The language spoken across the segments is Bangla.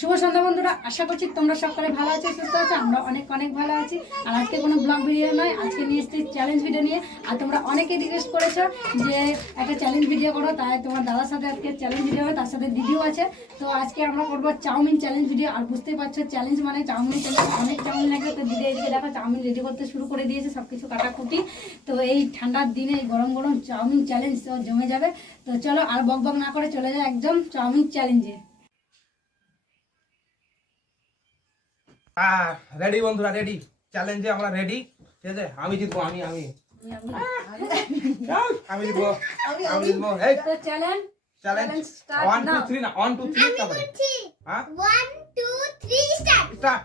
শুভ সন্ধ্যা বন্ধুরা, আশা করছি তোমরা সকলে ভালো আছো, সুস্থ আছো। আমরা অনেক অনেক ভালো আছি। আর আজকে কোনো ব্লগ ভিডিও নয়, আজকে নিয়ে এসেছি চ্যালেঞ্জ ভিডিও নিয়ে। আর তোমরা অনেকেই রিকোয়েস্ট করেছো যে একটা চ্যালেঞ্জ ভিডিও করো, তাই তোমার দাদার সাথে আজকে চ্যালেঞ্জ ভিডিও হবে, তার সাথে দিদিও আছে। তো আজকে আমরা করবো চাউমিন চ্যালেঞ্জ ভিডিও। আর বুঝতেই পারছো চ্যালেঞ্জ মানে চাউমিন চ্যালেঞ্জ, অনেক চাউমিন লাগে। তো দিদি এদিকে দেখো চাউমিন রেডি করতে শুরু করে দিয়েছে, সব কিছু কাটাকুটি। তো এই ঠান্ডার দিনে গরম গরম চাউমিন চ্যালেঞ্জ জমে যাবে। তো চলো আর বক বক না করে চলে যায় একদম চাউমিন চ্যালেঞ্জে। রেডি বন্ধুরা, রেডি চ্যালেঞ্জে আমরা রেডি। ঠিক আছে, আমি জিতবো। আমি আমি আমি জিতবো। আমি জিতবো। এই তো চ্যালেঞ্জ চ্যালেঞ্জ স্টার্ট 1 2 নাও। 3 না 1 2 3 তারপরে হ্যাঁ 1 2 3 স্টার্ট। স্টার্ট।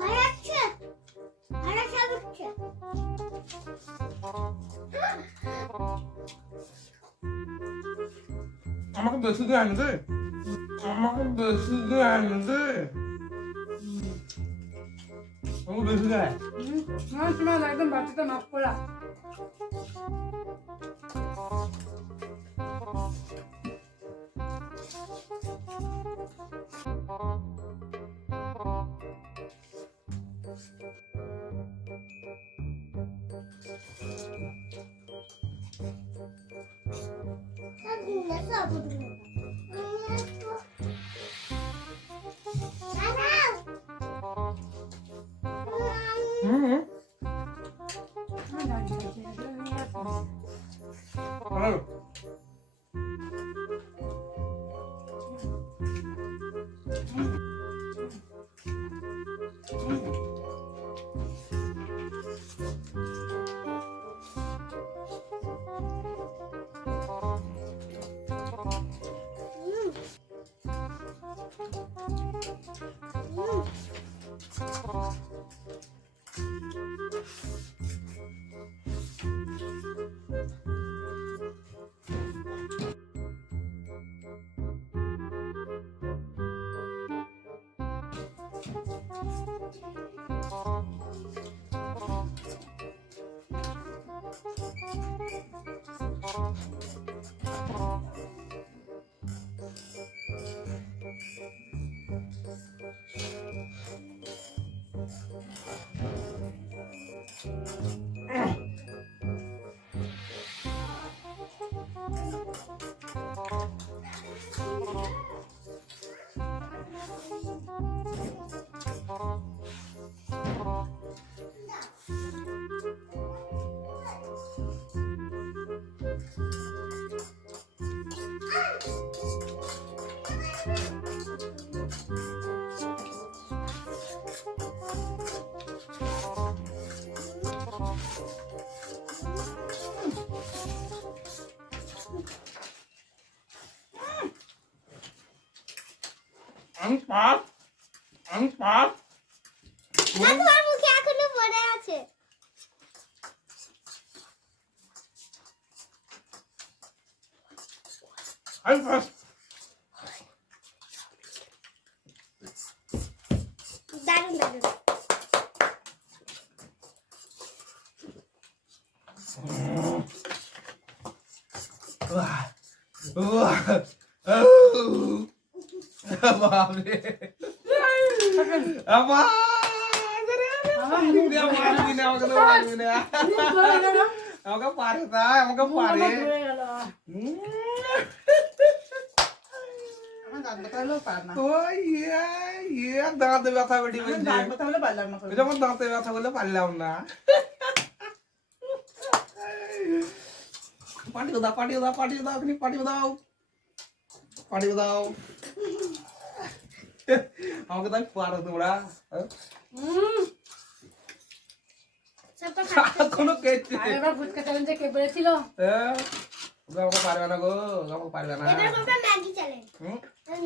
মারাচ্ছে মারাচ্ছে হচ্ছে আমাকে বেশি দিয়ে আনি দে, আমাকে বেশি দিয়ে আনি দে, আমাকে বেশি দিয়ে। তোমার একদম বাটিটা মাফ করা। হ্যালো আমি পাস, আমি পাস। তোমার মুখে এখনো পড়ে আছে। আমি পাস। দারুণ দারুণ। বাপরে আমার আমাকে পারে, তাই আমাকে পারে। দাঁতে ব্যথা বেটি বলছে, যেমন দাঁতে ব্যথা বলে পারলাম না। পাঠিয়ে দাও, পাঠিয়ে দাও, পাঠিয়ে দাও, পাঠিয়ে দাও, পাঠিয়ে দাও। আমাকে তাই পারো তোমরা। কোনো কেছে এবার ফুচকা চ্যালেঞ্জে কে পেরেছিল? আমাকে পারবে না গো, আমাকে পারবে না। এবার করবে ম্যাগি চ্যালেঞ্জ।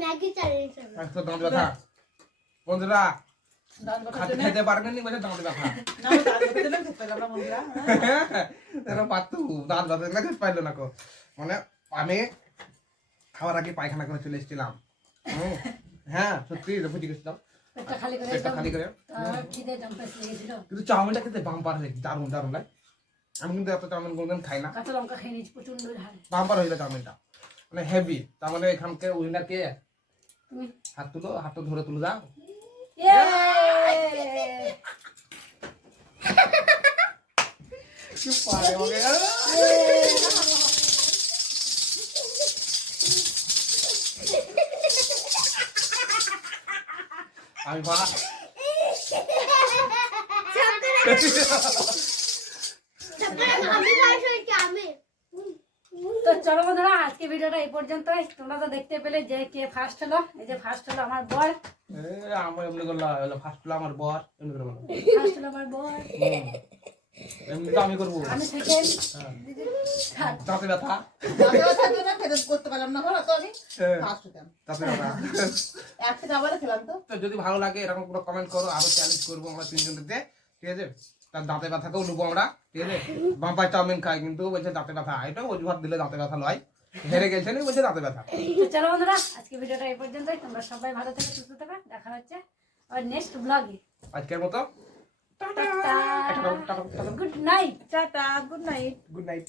ম্যাগি চ্যালেঞ্জ হবে। একটু দাঁত ব্যথা বন্ধুরা, খেতে পারবেন নি বলে দাঁত ব্যথা। এরা পাতু দাঁত ব্যথা না, খেতে পারলো না কো। মানে আমি খাওয়ার আগে পায়খানা করে চলে এসেছিলাম। হ্যাঁ সত্যি বুঝে গেছিলাম। পেটটা খালি করে পেটটা খালি করে। খিদে জম্পেস লেগেছিল। কিন্তু চাউমিনটা খেতে বাম্পার হয়েছে, দারুণ দারুণ লাগে। আমি কিন্তু এত চাউমিন কোনদিন খাই না। কাঁচা লঙ্কা খেয়ে নিয়েছি প্রচন্ড ঝাল। বাম্পার হয়ে যায় চাউমিনটা, মানে হেভি। তার মানে এখানকে উইনার কে? তুমি হাত তুলো, হাতটা ধরে তুলে দাও। ইয়ে! কি পারে ওকে। আমি বা আমি ফার্স্ট হয়েছি আমি। তো চলো বন্ধুরা, আজকে ভিডিওটা এই পর্যন্তই। তোমরা তো দেখতে পেলে যে কে ফার্স্ট হলো। এই যে ফার্স্ট হলো আমার বর, আমার এমনি করলো ফার্স্ট হলো আমার বর, এমনি করে বলো। ফার্স্ট হলো আমার বর, এমনি তো আমি করবো। আমি সেকেন্ড, হ্যাঁ। দাঁতে ব্যথা, দাদা দাদা জন্য ফেরত করতে পারলাম না, হলো তো আমি হ্যাঁ, ফার্স্ট হতাম। দাঁতে ব্যথা। একটা আবার খেলাম তো। তো যদি ভালো লাগে এরকম কোনো কমেন্ট করো, আরো চ্যালেঞ্জ করবো আমরা তিনজনতে, ঠিক আছে? তার দাঁতে ব্যথাকেও নেবো আমরা, ঠিক আছে? বাম্পার চাউমিন খাই কিন্তু বলছে দাঁতে ব্যথা, এটা অজুহাত দিলে দাঁতে ব্যথা লয়। হেরে গেছে না বলছে দাঁতে ব্যথা। তো চলো বন্ধুরা, আজকে ভিডিওটা এই পর্যন্তই। তোমরা সবাই ভালো থেকে সুস্থ থাকবে। দেখা হচ্ছে আর নেক্সট ব্লগে। আজকের মতো tata, good night. Tata, good night. Good night.